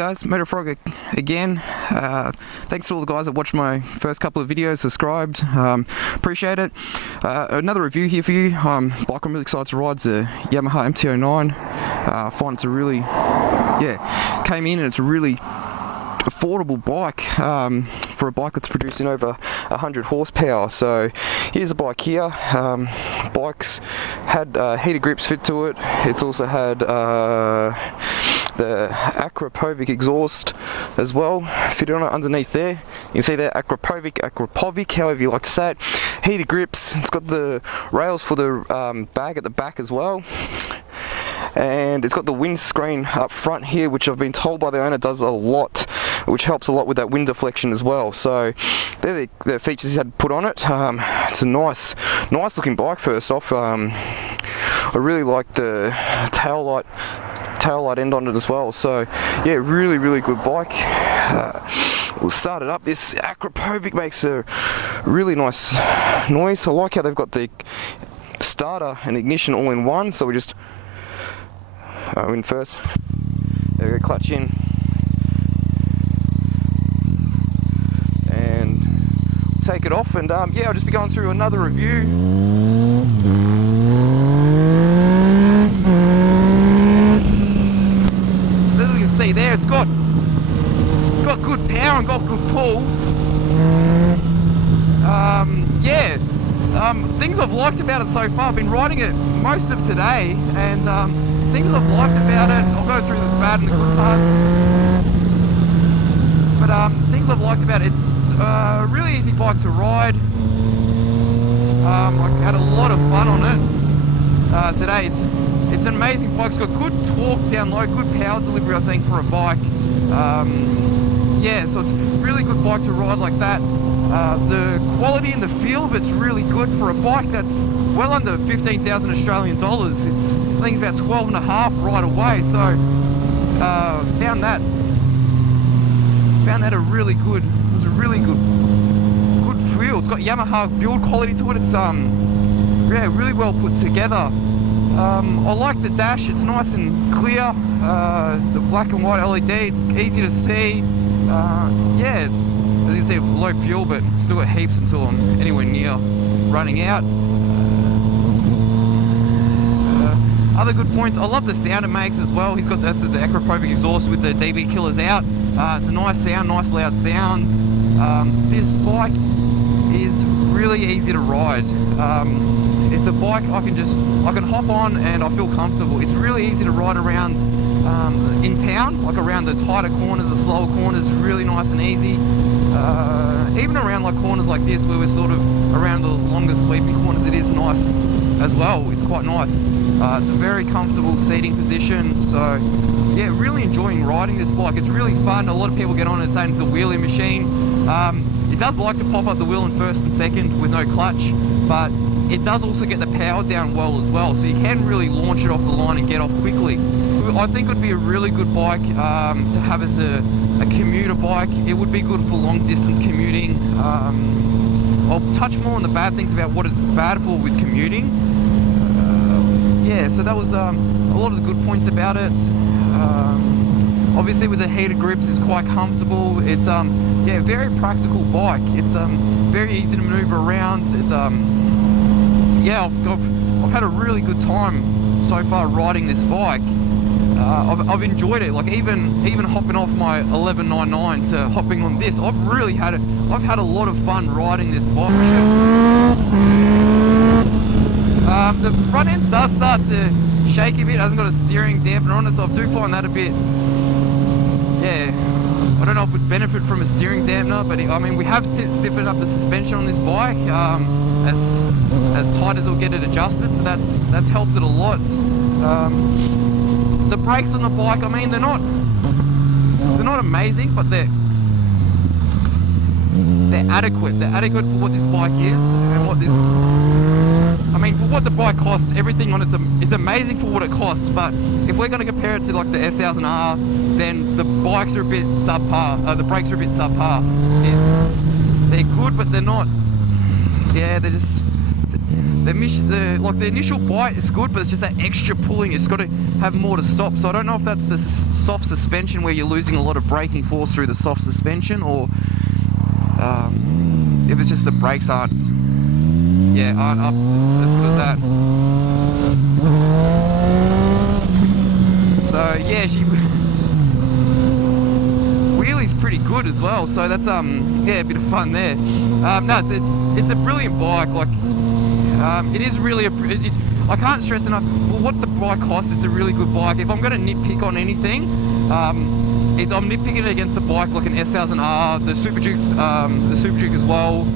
guys, Moto Frog again. Thanks to all the guys that watched my first couple of videos, subscribed, appreciate it. Another review here for you. Bike I'm really excited to ride is the Yamaha MT-09. I find it's a really, came in and it's a really affordable bike for a bike that's producing over 100 horsepower. So here's a bike here. Bike's had heated grips fit to it. It's also had the Akrapovic exhaust as well fitted on it underneath there. You can see there, Akrapovic, however you like to say it. Heated grips. It's got the rails for the bag at the back as well. And it's got the windscreen up front here, which I've been told by the owner does a lot, which helps a lot with that wind deflection as well. So they're the features he had put on it. It's a nice looking bike. First off, I really like the tail light end on it as well. So yeah, really good bike. We'll start it up. This Akrapovic makes a really nice noise. I like how they've got the starter and ignition all in one. So we just in first. There we go, clutch in. And take it off, and yeah, I'll just be going through another review. So as we can see there, it's got good power and got good pull. Things I've liked about it so far. I've been riding it most of today, and things I've liked about it, I'll go through the bad and the good parts. But things I've liked about it, it's a really easy bike to ride. I had a lot of fun on it today. It's an amazing bike. It's got good torque down low, good power delivery, I think, for a bike. Yeah, so it's a really good bike to ride like that. The quality and the feel of it's really good for a bike that's well under 15,000 Australian dollars. It's, I think, about 12 and a half right away. So found that a really good. It was a really good feel. It's got Yamaha build quality to it. It's yeah, really well put together. I like the dash. It's nice and clear. The black and white LED. It's easy to see. Yeah, it's, as you can see, low fuel, but still got heaps until I'm anywhere near running out. Other good points, I love the sound it makes as well. He's got the Akrapovic exhaust with the DB killers out. It's a nice sound, nice loud sound. This bike is really easy to ride. It's a bike I can hop on and I feel comfortable. It's really easy to ride around in town, like around the tighter corners, the slower corners, really nice and easy. Even around like corners like this, where we're sort of around the longer sweeping corners, it is nice as well. It's quite nice. It's a very comfortable seating position. So yeah, really enjoying riding this bike. It's really fun. A lot of people get on it saying it's a wheelie machine. It does like to pop up the wheel in first and second with no clutch, but it does also get the power down well as well. So you can really launch it off the line and get off quickly. I think it would be a really good bike to have as a commuter bike. It would be good for long distance commuting. I'll touch more on the bad things about what it's bad for with commuting. Yeah, so that was a lot of the good points about it. Obviously with the heated grips, it's quite comfortable. It's yeah, very practical bike. It's very easy to maneuver around. It's yeah, I've had a really good time so far riding this bike. I've enjoyed it. Like even hopping off my 1199 to hopping on this, I've had a lot of fun riding this bike. The front end does start to shake a bit. It hasn't got a steering dampener on it, so I do find that a bit. Yeah, I don't know if it would benefit from a steering dampener, but I mean, we have stiffened up the suspension on this bike as tight as it'll get it adjusted, so that's helped it a lot. The brakes on the bike, I mean, they're not amazing, but they're adequate. They're adequate for what this bike is and what this. I mean, for what the bike costs, everything on it's amazing for what it costs. But if we're going to compare it to like the S1000R, then the bikes are a bit subpar. The brakes are a bit subpar. They're good, but they're not. Yeah, they're the initial bite is good, but it's just that extra pulling. It's got to have more to stop. So I don't know if that's the soft suspension where you're losing a lot of braking force through the soft suspension, or if it's just the brakes aren't up as good as that. So yeah, she wheelie's pretty good as well. So that's yeah, a bit of fun there. No, it's a brilliant bike. Like it is really I can't stress enough what the bike costs. It's a really good bike. If I'm going to nitpick on anything, I'm nitpicking it against a bike like an S1000R, the Super Duke as well,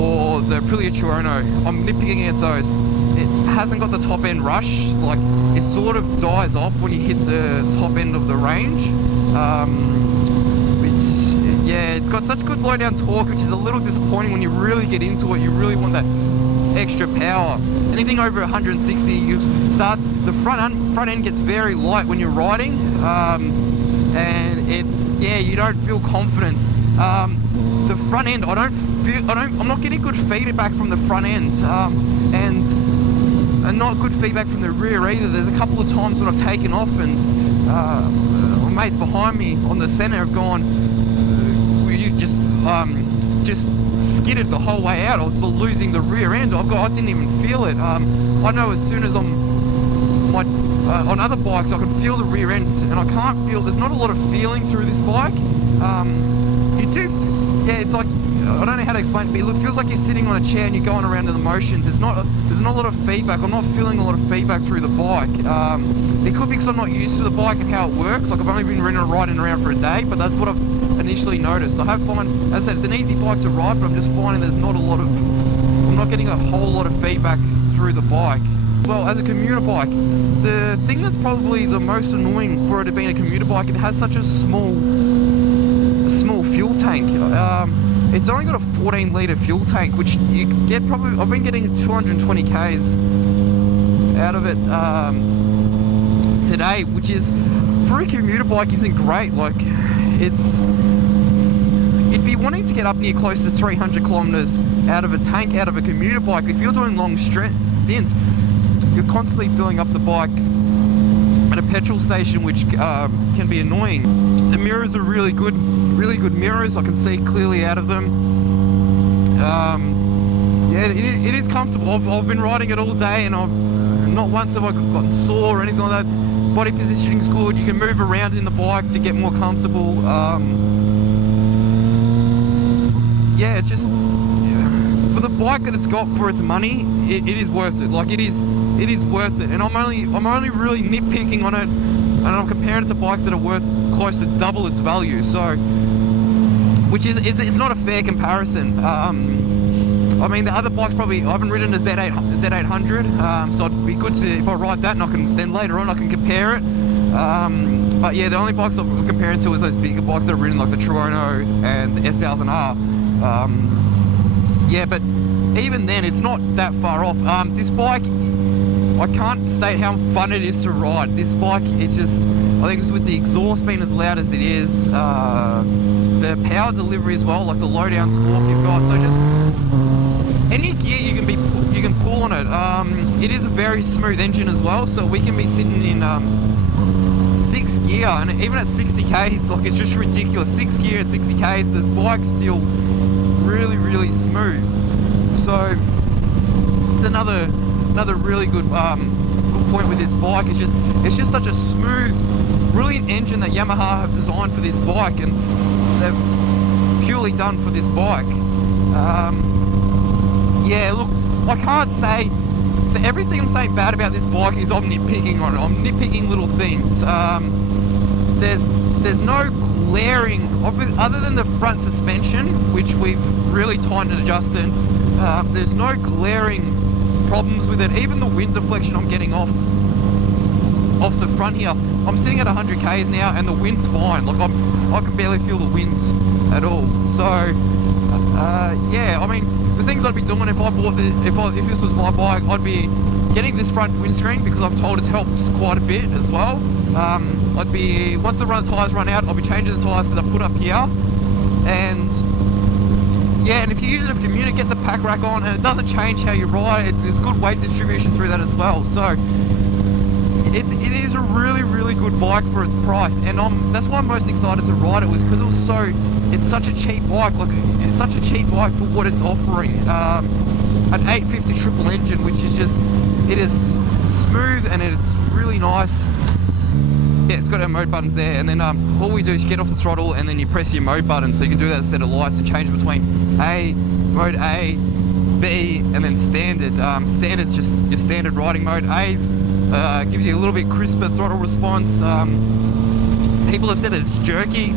or the Aprilia Tuono. I'm nitpicking against those. It hasn't got the top end rush. Like it sort of dies off when you hit the top end of the range. Yeah, it's got such good low down torque, which is a little disappointing when you really get into it. You really want that extra power. Anything over 160, the front end gets very light when you're riding, and you don't feel confidence. The front end, I'm not getting good feedback from the front end, and not good feedback from the rear either. There's a couple of times when I've taken off and my mates behind me on the center have gone, you just skidded the whole way out. I was still losing the rear end. I didn't even feel it. I know as soon as I'm on other bikes I can feel the rear end, and I can't feel. There's not a lot of feeling through this bike. You do, yeah. It's like I don't know how to explain it, but it feels like you're sitting on a chair and you're going around in the motions. There's not a lot of feedback. I'm not feeling a lot of feedback through the bike. It could be because I'm not used to the bike and how it works. Like I've only been riding around for a day, but that's what I've initially noticed. I have found, as I said, it's an easy bike to ride, but I'm just finding I'm not getting a whole lot of feedback through the bike. Well, as a commuter bike, the thing that's probably the most annoying for it being a commuter bike, it has such a small fuel tank. It's only got a 14 litre fuel tank, which you get I've been getting 220 Ks out of it today, which is, for a commuter bike, isn't great. Like, you'd be wanting to get up near close to 300 kilometers out of a tank, out of a commuter bike. If you're doing long stints, you're constantly filling up the bike at a petrol station, which can be annoying. The mirrors are really good mirrors. I can see clearly out of them. Yeah, it is comfortable. I've been riding it all day, and not once have I gotten sore or anything like that. Body positioning's good. You can move around in the bike to get more comfortable. Yeah, it's just for the bike that it's got for its money, it is worth it. Like it is worth it. And I'm only really nitpicking on it, and I'm comparing it to bikes that are worth close to double its value. So, which is it's not a fair comparison. I mean, the other bikes probably, I haven't ridden a Z800, so it'd be good to, if I ride that, and then later on I can compare it. But yeah, the only bikes I'm comparing to is those bigger bikes that are ridden, like the Tuono and the S1000R. Yeah, but even then, it's not that far off. This bike, I can't state how fun it is to ride. This bike, it's just, I think it's with the exhaust being as loud as it is, the power delivery as well, like the low down torque you've got. So just any gear you can pull on it. It is a very smooth engine as well, so we can be sitting in 6 gear, and even at 60 Ks, like it's just ridiculous. 6 gear at 60 Ks, the bike's still really smooth. So it's another really good point with this bike. It's just such a smooth, brilliant engine that Yamaha have designed for this bike, and they've purely done for this bike. Yeah, look, I can't say that everything I'm saying bad about this bike is I'm nitpicking on it. I'm nitpicking little things. There's no glaring, other than the front suspension, which we've really tightened and adjusted. There's no glaring problems with it. Even the wind deflection I'm getting off the front here. I'm sitting at 100 Ks now, and the wind's fine. Like I can barely feel the wind at all. So yeah, I mean, the things I'd be doing if this was my bike, I'd be getting this front windscreen, because I'm told it helps quite a bit as well. I'd be, once the tyres run out, I'll be changing the tyres that I put up here, and Yeah, and if you use it for commuter, get the pack rack on, and it doesn't change how you ride. It's good weight distribution through that as well. So it is a really good bike for its price, and that's why I'm most excited to ride it, was because it's such a cheap bike. Like, it's such a cheap bike for what it's offering. An 850 triple engine, which is just, it is smooth and it's really nice. Yeah, it's got our mode buttons there, and then all we do is you get off the throttle and then you press your mode button, so you can do that set of lights to change between mode A, B, and then standard. Standard's just your standard riding mode. A's gives you a little bit crisper throttle response. People have said that it's jerky.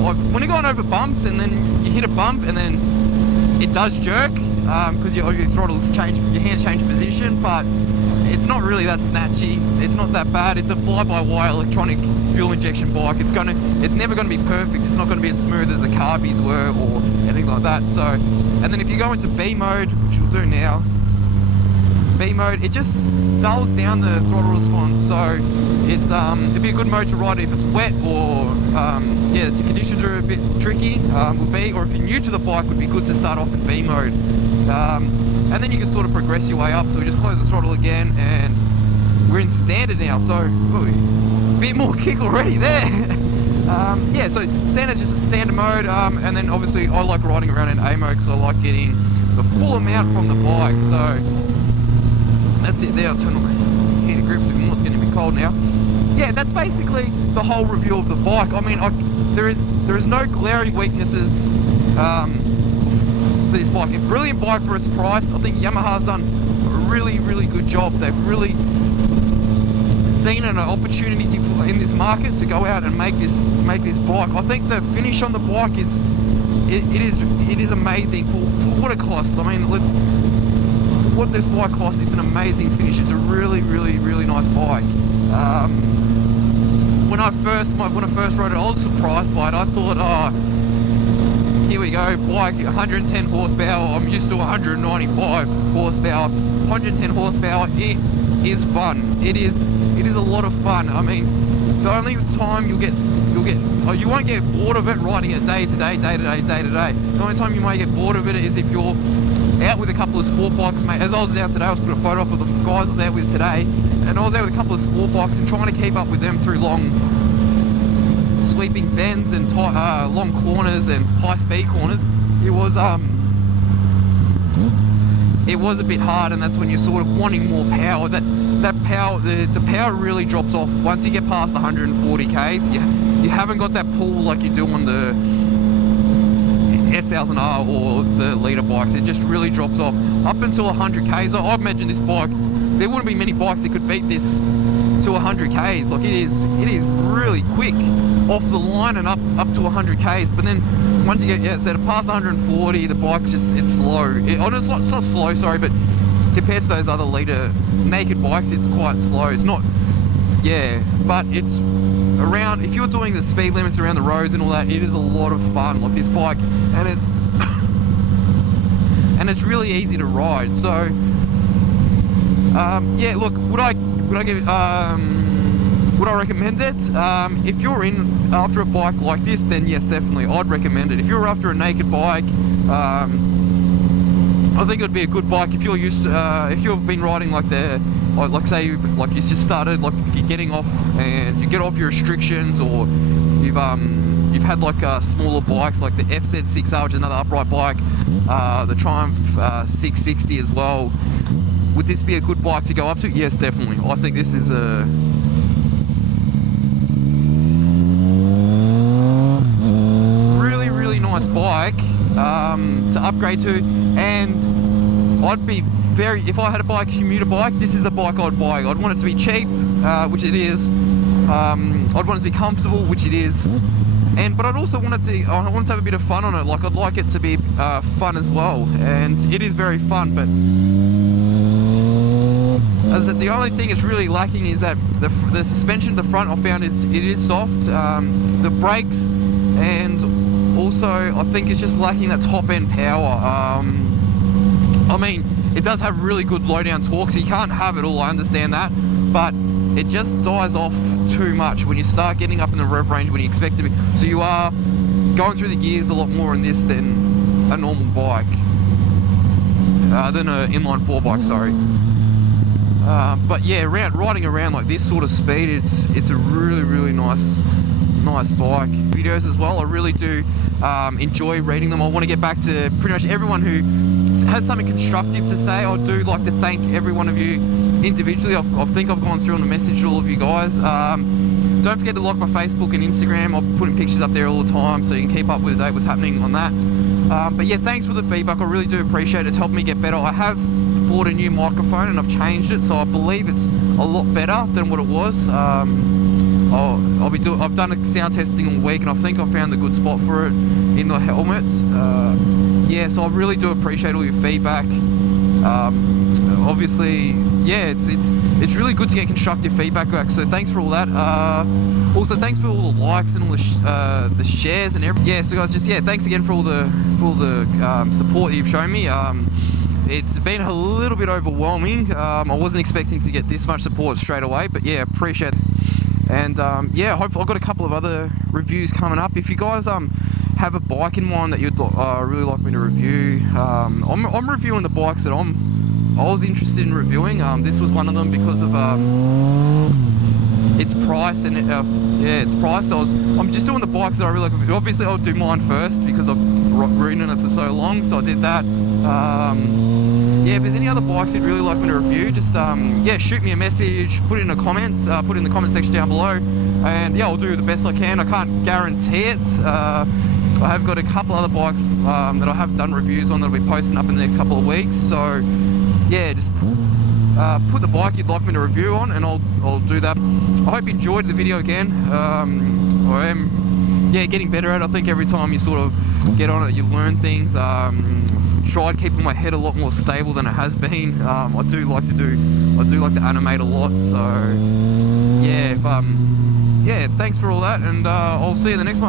When you're going over bumps and then you hit a bump and then it does jerk, because your throttle's changed, your hands change position, but it's not really that snatchy. It's not that bad. It's a fly-by-wire electronic fuel injection bike. It's never going to be perfect. It's not going to be as smooth as the Carbies were or anything like that. So, and then if you go into B mode, which we'll do now, B mode, it just dulls down the throttle response. So it's it'd be a good mode to ride if it's wet, or yeah, the conditions are a bit tricky with B, or if you're new to the bike, would be good to start off in B mode. And then you can sort of progress your way up. So we just close the throttle again, and we're in standard now. So ooh, a bit more kick already there. Yeah, so standard's just a standard mode, and then obviously I like riding around in A mode because I like getting the full amount from the bike. So that's it there. I'll turn on my heater grips a bit more. It's getting a bit cold now. Yeah, that's basically the whole review of the bike. I mean, there is no glaring weaknesses for this bike. A brilliant bike for its price. I think Yamaha's done a really good job. They've really seen an opportunity in this market to go out and make this bike. I think the finish on the bike is amazing for what it costs. I mean, what this bike costs, it's an amazing finish. It's a really nice bike. When I first rode it, I was surprised by it. I thought, oh, here we go, bike, 110 horsepower. I'm used to 195 horsepower. 110 horsepower. It is fun. It is a lot of fun. I mean, the only time you won't get bored of it riding it day to day. The only time you might get bored of it is if you're out with a couple of sport bikes, mate. As I was out today, I was putting a photo up of the guys I was out with today, and I was out with a couple of sport bikes and trying to keep up with them through long sweeping bends and long corners and high speed corners. It was a bit hard, and that's when you're sort of wanting more power. That power, the power really drops off once you get past 140 k's. You haven't got that pull like you do on the S1000R or the leader bikes. It just really drops off up until 100 k's. I imagine this bike, there wouldn't be many bikes that could beat this to 100 k's. Like, it is really quick off the line and up to 100 k's. But then once you get past 140, the bike it's slow. It's not slow, sorry, but compared to those other leader naked bikes, it's quite slow. It's not, yeah, but it's around, if you're doing the speed limits around the roads and all that, it is a lot of fun. Like, this bike, and it's really easy to ride. So yeah, look, would I recommend it? If you're in after a bike like this, then yes, definitely I'd recommend it. If you're after a naked bike, I think it would be a good bike if you're used to, if you've been riding like say you just started, like you're getting off and you get off your restrictions, or you've had like smaller bikes like the FZ6R, which is another upright bike, the Triumph 660 as well. Would this be a good bike to go up to? Yes, definitely. I think this is a really nice bike to upgrade to, and I'd be if I had to buy a commuter bike, this is the bike I'd buy. I'd want it to be cheap, which it is. I'd want it to be comfortable, which it is. But I'd also want it to have a bit of fun on it. Like, I'd like it to be fun as well, and it is very fun. But as the only thing it's really lacking is that the suspension at the front, I found it is soft. The brakes, and also I think it's just lacking that top end power. I mean, it does have really good low down torque, so you can't have it all, I understand that, but it just dies off too much when you start getting up in the rev range when you expect to be. So you are going through the gears a lot more in this than a normal bike, than an inline 4 bike, sorry. But yeah, riding around like this sort of speed, it's a really nice bike. Videos as well, I really do enjoy reading them. I want to get back to pretty much everyone who has something constructive to say. I do like to thank every one of you individually. I think I've gone through and messaged all of you guys. Don't forget to like my Facebook and Instagram. I'm putting pictures up there all the time, so you can keep up with what's happening on that. But yeah, thanks for the feedback. I really do appreciate it. It's helped me get better. I have bought a new microphone and I've changed it, so I believe it's a lot better than what it was. I've done a sound testing all week, and I think I found a good spot for it in the helmet. Yeah, so I really do appreciate all your feedback. Obviously, yeah, it's really good to get constructive feedback back. So thanks for all that. Also, thanks for all the likes and all the shares and everything. Yeah, so guys, just thanks again for all the support that you've shown me. It's been a little bit overwhelming. I wasn't expecting to get this much support straight away, but yeah, appreciate it. And yeah, hopefully I've got a couple of other reviews coming up. If you guys have a bike in mind that you'd really like me to review, I'm reviewing the bikes that I was interested in reviewing. This was one of them because of its price and its price. I'm just doing the bikes that I really like. Obviously, I'll do mine first because I've ridden it for so long, so I did that. Yeah, if there's any other bikes you'd really like me to review, just yeah, shoot me a message, put it in a comment, put it in the comment section down below, and yeah, I'll do the best I can. I can't guarantee it. I have got a couple other bikes that I have done reviews on that I'll be posting up in the next couple of weeks. So yeah, just put the bike you'd like me to review on, and I'll do that. I hope you enjoyed the video again. I am getting better at it. I think every time you sort of get on it, you learn things. Tried keeping my head a lot more stable than it has been. I do like to animate a lot. So yeah, yeah, thanks for all that, and I'll see you in the next one.